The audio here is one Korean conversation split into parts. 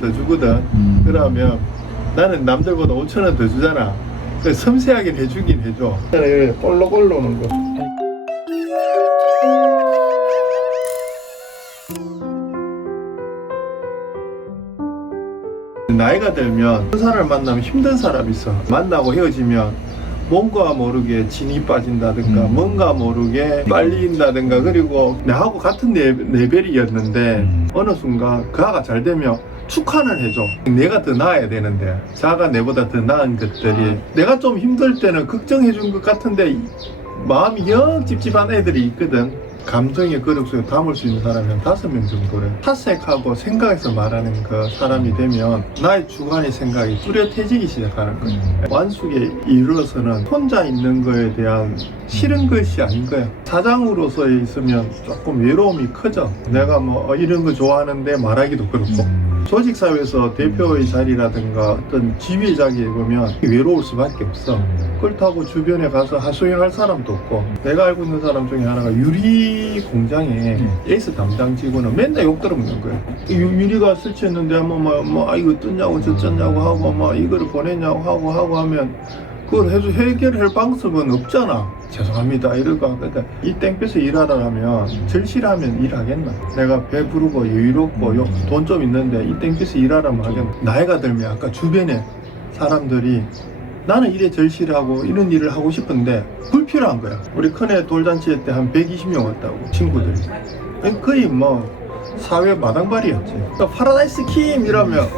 더 주거든. 그러면 나는 남들보다 5,000원 더 주잖아. 섬세하게 해주긴 해줘. 꼴록꼴록 오는 거. 나이가 들면 그 사람을 만나면 힘든 사람이 있어. 만나고 헤어지면 뭔가 모르게 진이 빠진다든가 뭔가 모르게 빨린다든가. 그리고 나하고 같은 레벨이었는데 어느 순간 그 아가 잘 되면 축하는 해줘. 내가 더 나아야 되는데 자가 내보다 더 나은 것들이 내가 좀 힘들 때는 걱정해준 것 같은데 마음이 영 찝찝한 애들이 있거든. 감정의 그릇 속에 담을 수 있는 사람이 한 5명 정도래. 탓색하고 생각해서 말하는 그 사람이 되면 나의 주관의 생각이 뚜렷해지기 시작하는 거야. 완숙에 이르러서는 혼자 있는 거에 대한 싫은 것이 아닌 거야. 사장으로서 있으면 조금 외로움이 커져. 내가 뭐 이런 거 좋아하는데 말하기도 그렇고, 조직사회에서 대표의 자리라든가 어떤 지휘의 자리에 보면 외로울 수밖에 없어. 그렇다고 주변에 가서 하소연할 사람도 없고. 내가 알고 있는 사람 중에 하나가 유리 공장에 에이스 담당 직원은 맨날 욕 들어먹는 거야. 유리가 설치했는데 이거 떴냐고 저쩌냐고 하고 이거를 보냈냐고 하고 하면 그걸 해결할 방법은 없잖아. 죄송합니다 이러고 하거든. 이 땡볕에 일하라 하면 절실하면 일하겠나? 내가 배부르고 여유롭고 돈 좀 있는데 이 땡볕에 일하라면 하겠나? 나이가 들면 아까 주변에 사람들이 나는 일에 절실하고 이런 일을 하고 싶은데 불필요한 거야. 우리 큰애 돌잔치 때 한 120명 왔다고 친구들이. 거의 사회 마당발이었지. 그러니까 파라다이스 킴 이러면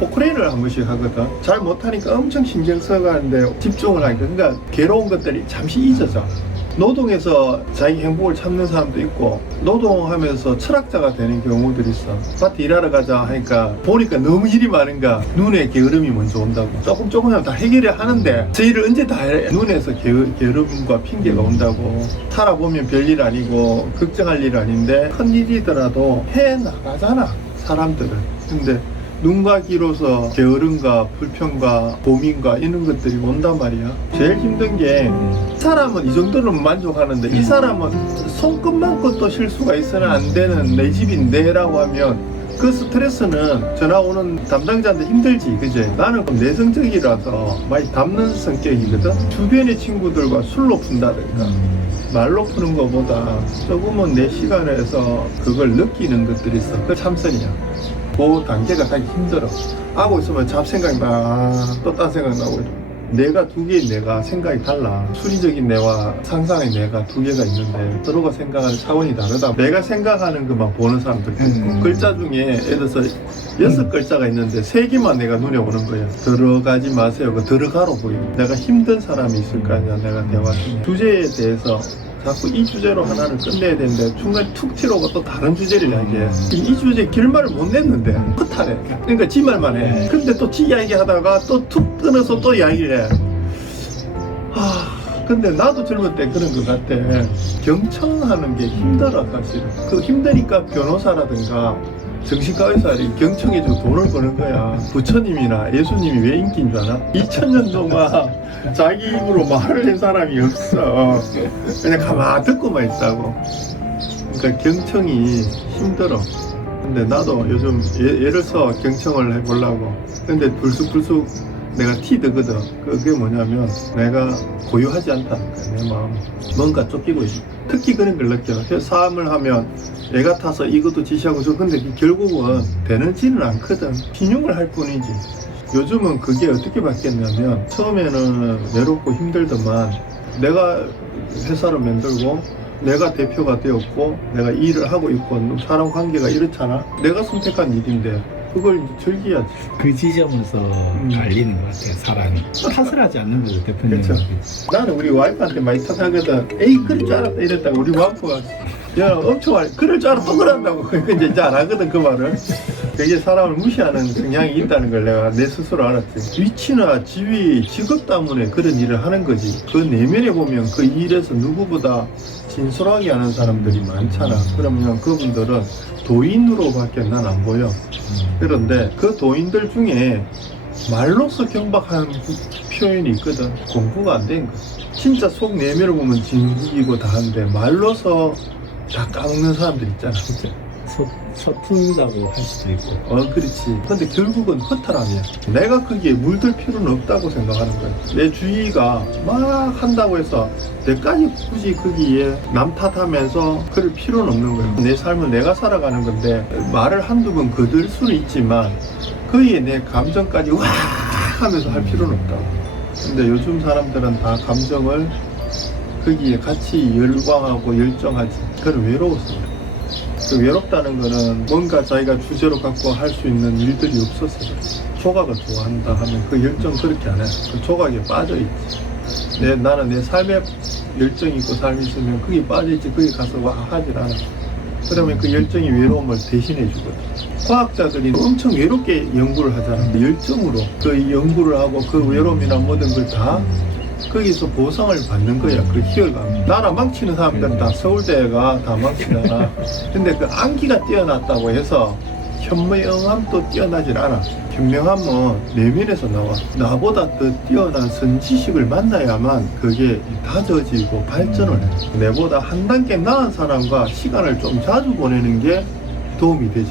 포크레인을 한 번씩 하거든. 잘 못하니까 엄청 신경 써가는데 집중을 하니까 그러니까 괴로운 것들이 잠시 잊어져. 노동에서 자기 행복을 찾는 사람도 있고 노동하면서 철학자가 되는 경우들이 있어. 밭에 일하러 가자 하니까 보니까 너무 일이 많은가 눈에 게으름이 먼저 온다고. 조금 하면 다 해결해야 하는데 저 일을 언제 다 해. 눈에서 게으름과 핑계가 온다고. 살아보면 별일 아니고 걱정할 일 아닌데 큰 일이더라도 해나가잖아 사람들은. 근데 눈과 귀로서 게으름과 불평과 고민과 이런 것들이 온단 말이야. 제일 힘든 게 사람은 이 정도는 만족하는데 이 사람은 손끝만큼도 실수가 있어는 안 되는 내 집인데 라고 하면 그 스트레스는 전화 오는 담당자한테 힘들지. 그제? 나는 내성적이라서 많이 담는 성격이거든. 주변의 친구들과 술로 푼다든가 말로 푸는 것보다 조금은 내 시간에서 그걸 느끼는 것들이 있어. 그 참선이야. 그 단계가 가기 힘들어. 하고 있으면 잡생각이 또 딴 생각 나고. 내가 두 개의 내가 생각이 달라. 수리적인 내와 상상의 내가 두 개가 있는데 서로가 생각하는 차원이 다르다. 내가 생각하는 것만 보는 사람들도 있고 글자 중에 예를 들어서 6글자가 있는데 3개만 내가 눈에 오는 거야. 들어가지 마세요. 그 들어가로 보여. 내가 힘든 사람이 있을 거 아니야. 내가 대화 중에 주제에 대해서 자꾸 이 주제로 하나를 끝내야 되는데 중간에 툭 튀어오고 또 다른 주제를 이야기해. 이 주제 결말을 못 냈는데 허탈해. 그러니까 지 말만 해. 근데 또 지 이야기 하다가 또 툭 끊어서 또 이야기를 해. 근데 나도 젊을 때 그런 것 같아. 경청하는 게 힘들어 사실은. 그 힘드니까 변호사라든가 정신과 의사들이 경청해주고 돈을 버는 거야. 부처님이나 예수님이 왜 인기인 줄 알아? 2000년 동안 자기 입으로 말을 한 사람이 없어. 그냥 가만히 듣고만 있다고. 그러니까 경청이 힘들어. 근데 나도 요즘 예를 들어서 경청을 해보려고. 근데 불쑥불쑥 내가 티드거든. 그게 뭐냐면 내가 고요하지 않다는 거야. 내 마음이 뭔가 쫓기고 있어. 특히 그런 걸 느껴. 싸움을 하면 애가 타서 이것도 지시하고 저 근데 결국은 되는지는 않거든. 신용을 할 뿐이지. 요즘은 그게 어떻게 바뀌었냐면 처음에는 외롭고 힘들더만 내가 회사를 만들고 내가 대표가 되었고 내가 일을 하고 있고 사람 관계가 이렇잖아. 내가 선택한 일인데 그걸 이제 즐겨야지. 그 지점에서 갈리는 것 같아요. 사람이 탓을 하지 않는 거죠, 대표님. 그렇죠. 나는 우리 와이프한테 많이 탓하거든. 에이 그럴 줄 알았다 이랬다고. 우리 와이프가 야 엄청 그럴 줄 알아 또 그런다고. 근데 이제 안 하거든 그 말을. 그게 사람을 무시하는 성향이 있다는 걸 내가 내 스스로 알았지. 위치나 지위, 직업 때문에 그런 일을 하는 거지. 그 내면에 보면 그 일에서 누구보다 진솔하게 하는 사람들이 많잖아. 그러면 그분들은 도인으로밖에 난 안 보여. 그런데 그 도인들 중에 말로서 경박한 표현이 있거든. 공부가 안 된 거야. 진짜 속 내면을 보면 진국이고 다 한데 말로서 다 까먹는 사람들 있잖아. 서툴다고 할 수도 있고. 그렇지. 근데 결국은 허탈함이야. 내가 거기에 물들 필요는 없다고 생각하는 거야. 내 주위가 막 한다고 해서 내까지 굳이 거기에 남 탓하면서 그럴 필요는 없는 거야. 내 삶은 내가 살아가는 건데 말을 한두 번 거들 수는 있지만 거기에 내 감정까지 와 하면서 할 필요는 없다. 근데 요즘 사람들은 다 감정을 거기에 같이 열광하고 열정하지. 그건 외로워서 그래. 그 외롭다는 거는 뭔가 자기가 주제로 갖고 할 수 있는 일들이 없어서 그래. 조각을 좋아한다 하면 그 열정 그렇게 안 해. 그 조각에 빠져있지. 나는 내 삶에 열정이 있고 삶이 있으면 거기 빠져있지. 거기 가서 와 하질 않아. 그러면 그 열정이 외로움을 대신해 주거든. 과학자들이 엄청 외롭게 연구를 하잖아. 열정으로 그 연구를 하고 그 외로움이나 모든 걸 다 거기서 보상을 받는 거야. 그 희열감. 나라 망치는 사람들은 다 서울대가 다 망치잖아. 근데 그 암기가 뛰어났다고 해서 현명함도 뛰어나질 않아. 현명함은 내면에서 나와. 나보다 더 뛰어난 선지식을 만나야만 그게 다져지고 발전을 해. 내보다 한 단계 나은 사람과 시간을 좀 자주 보내는 게 도움이 되지.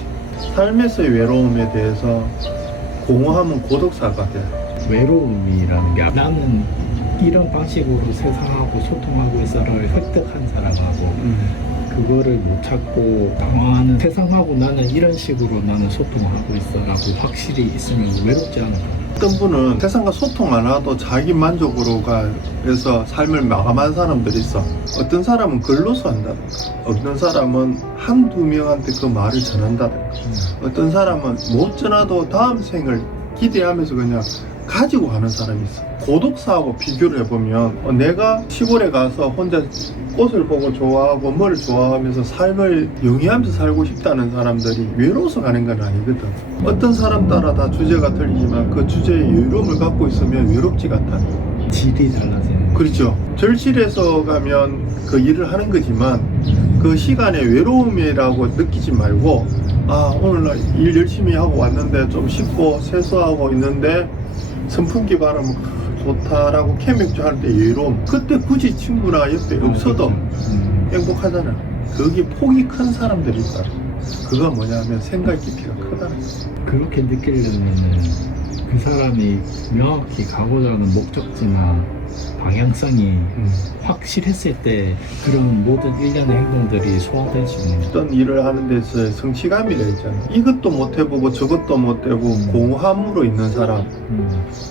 삶에서의 외로움에 대해서 공허하면 고독사가 돼. 외로움이라는 게 나는 이런 방식으로 세상하고 소통하고 있어를 획득한 사람하고 그거를 못 찾고 당황하는 세상하고 나는 이런 식으로 나는 소통하고 있어라고 확실히 있으면 외롭지 않을까. 어떤 분은 세상과 소통 안 하도 자기 만족으로가 해서 삶을 마감한 사람들이 있어. 어떤 사람은 글로서 한다든가, 어떤 사람은 한두 명한테 그 말을 전한다든가, 어떤 사람은 못 전화도 다음 생을 기대하면서 그냥 가지고 가는 사람이 있어. 고독사하고 비교를 해보면 내가 시골에 가서 혼자 꽃을 보고 좋아하고 뭐를 좋아하면서 삶을 영위하면서 살고 싶다는 사람들이 외로워서 가는 건 아니거든. 어떤 사람 따라 다 주제가 틀리지만 그 주제에 여유로움을 갖고 있으면 외롭지가 않다. 질이 달라지는. 그렇죠. 절실해서 가면 그 일을 하는 거지만 그 시간에 외로움이라고 느끼지 말고 오늘 일 열심히 하고 왔는데 좀 씻고 세수하고 있는데 선풍기 바람 좋다라고 캠맥주 할 때 외로움. 그때 굳이 친구나 옆에 없어도 행복하잖아. 거기 폭이 큰 사람들이 있다. 그거 뭐냐면 생각 깊이가 크다는 거야. 그렇게 느끼려면은 그 사람이 명확히 가고자 하는 목적지나 방향성이 확실했을 때 그런 모든 일련의 행동들이 소화될 수 있는. 어떤 일을 하는 데서 성취감이라 있잖아. 이것도 못 해보고 저것도 못 해보고 공허함으로 있는 사람.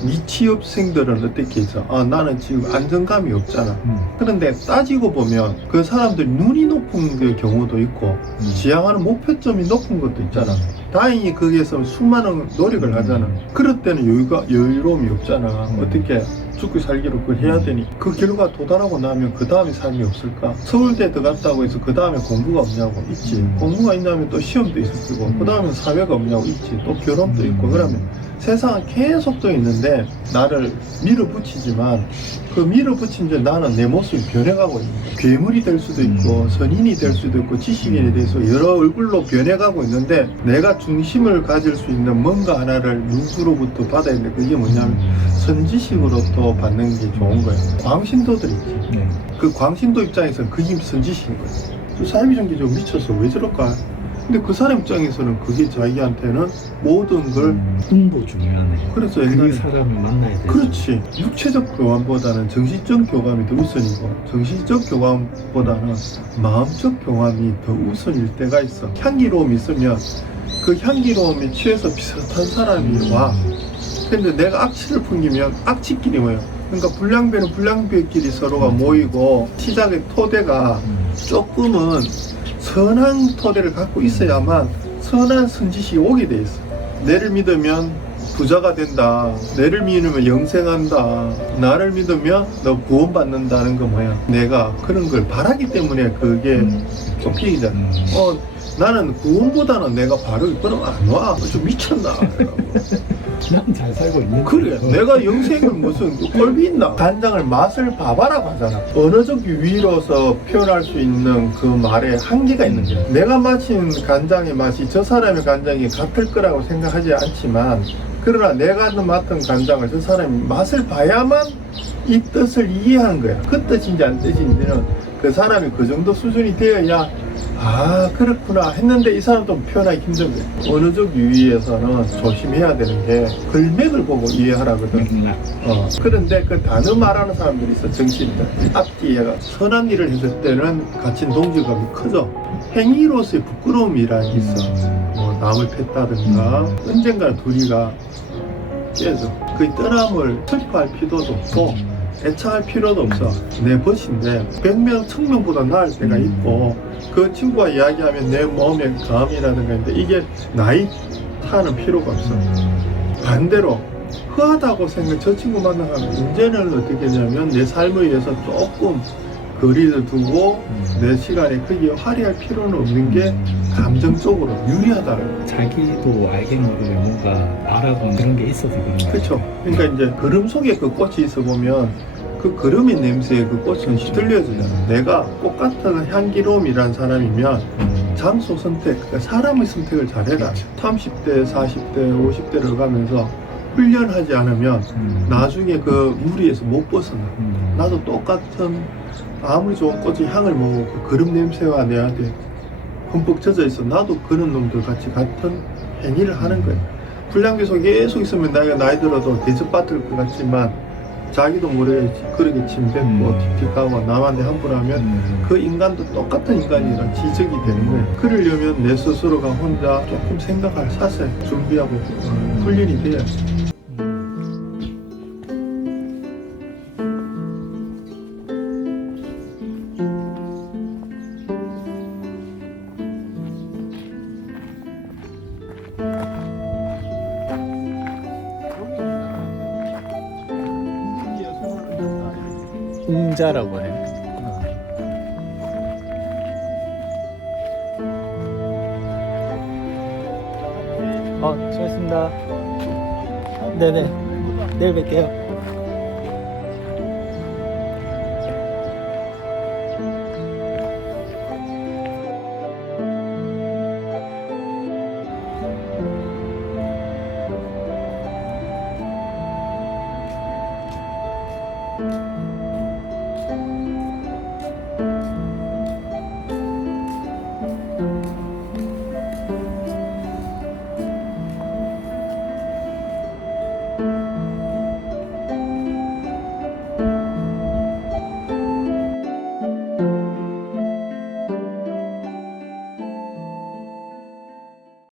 이 취업생들은 어떻게 해서 나는 지금 안정감이 없잖아. 그런데 따지고 보면 그 사람들 눈이 높은 그 경우도 있고 지향하는 목표점이 높은 것도 있잖아. 다행히 거기에서 수많은 노력을 하잖아. 그럴 때는 여유로움이 없잖아. 어떻게 죽고 살기로 그걸 해야 되니 그 결과 도달하고 나면 그 다음에 삶이 없을까? 서울대 들어갔다고 해서 그 다음에 공부가 없냐고? 있지. 공부가 있냐면 또 시험도 있을 거고 그 다음에 사회가 없냐고? 있지. 또 결혼도 있고. 그러면 세상은 계속 또 있는데 나를 밀어붙이지만 그 밀어붙인 데 나는 내 모습이 변해가고 있는 거야. 괴물이 될 수도 있고 선인이 될 수도 있고 지식인이 돼서 여러 얼굴로 변해가고 있는데 내가 중심을 가질 수 있는 뭔가 하나를 누구로부터 받아야 되는데 그게 뭐냐면 선지식으로부터 받는 게 좋은 거예요. 광신도들이 있지. 그 광신도 입장에서는 그게 선지식인 거예요. 그 삶이 전개적으로 미쳐서 왜 저럴까? 근데 그 사람 입장에서는 그게 자기한테는 모든 걸 운도 중요하네. 그래서 그 옛날에 사람을 만나야 돼. 그렇지. 육체적 교감보다는 정신적 교감이 더 우선이고 정신적 교감보다는 마음적 교감이 더 우선일 때가 있어. 향기로움이 있으면 그 향기로움에 취해서 비슷한 사람이 와. 근데 내가 악취를 풍기면 악취끼리 모여. 그러니까 불량배는 불량배끼리 서로가 모이고 시작의 토대가 조금은 선한 토대를 갖고 있어야만 선한 선지식이 오게 돼 있어. 내를 믿으면 부자가 된다. 내를 믿으면 영생한다. 나를 믿으면 너 구원받는다는 거 뭐야? 내가 그런 걸 바라기 때문에 그게 쫓기잖아. 나는 구원보다는 내가 바로 그럼 안 와. 좀 미쳤나? 난 잘 살고 있는. 그래. 내가 영생을 무슨 꼴비 있나? 간장을 맛을 봐봐라고 하잖아. 언어적 위로서 표현할 수 있는 그 말에 한계가 있는 거야. 내가 마신 간장의 맛이 저 사람의 간장이 같을 거라고 생각하지 않지만 그러나 내가 맡은 간장을 저 사람이 맛을 봐야만 이 뜻을 이해하는 거야. 그 뜻인지 안 뜻인지는 그 사람이 그 정도 수준이 되어야 아 그렇구나 했는데 이 사람도 표현하기 힘든 거야. 언어적 유희에서는 조심해야 되는 게 글맥을 보고 이해하라거든. 그런데 그 단어 말하는 사람들이 있어. 정치인들 앞뒤에가 선한 일을 했을 때는 같이 동질감이 크죠. 행위로서의 부끄러움이라는 게 있어. 뭐 남을 팼다든가 언젠가 둘이가 깨져. 그 떠남을 슬퍼할 필요도 없고 애착할 필요도 없어. 내 벗인데 100명, 1000명보다 나을 때가 있고 그 친구와 이야기하면 내 몸에 감이라든가 있는데 이게 나이 타는 필요가 없어. 반대로 후하다고 생각 저 친구 만나면 이제는 어떻게 하냐면 내 삶에 의해서 조금 거리를 두고 내 시간에 크게 화려할 필요는 없는 게 감정적으로 유리하다는. 자기도 알게 모르게 뭔가 바라던 그런 게 있어서 그런 거예요. 그렇죠. 그러니까 이제 걸음 속에 그 꽃이 있어 보면 그 걸음의 냄새에 그 꽃은 휘둘려지잖아. 내가 꽃 같은 향기로움이란 사람이면 장소 선택, 그러니까 사람의 선택을 잘해라. 30대, 40대, 50대를 가면서 훈련하지 않으면 나중에 그 무리에서 못 벗어나. 나도 똑같은 아무리 좋은 꽃의 향을 먹고 그 그름 냄새와 내한테 흠뻑 젖어 있어. 나도 그런 놈들 같이 같은 행위를 하는 거야. 불량배 속에 계속 있으면 나이가 나이 들어도 대접받을 것 같지만 자기도 모르게 그렇게 침뱉고 틱틱하고 남한테 함부로 하면 그 인간도 똑같은 인간이란 지적이 되는 거예요. 그러려면 내 스스로가 혼자 조금 생각할 사세 준비하고 훈련이 돼야지. 웅자라고 해요. 수고하셨습니다. 네네. 내일 뵐게요.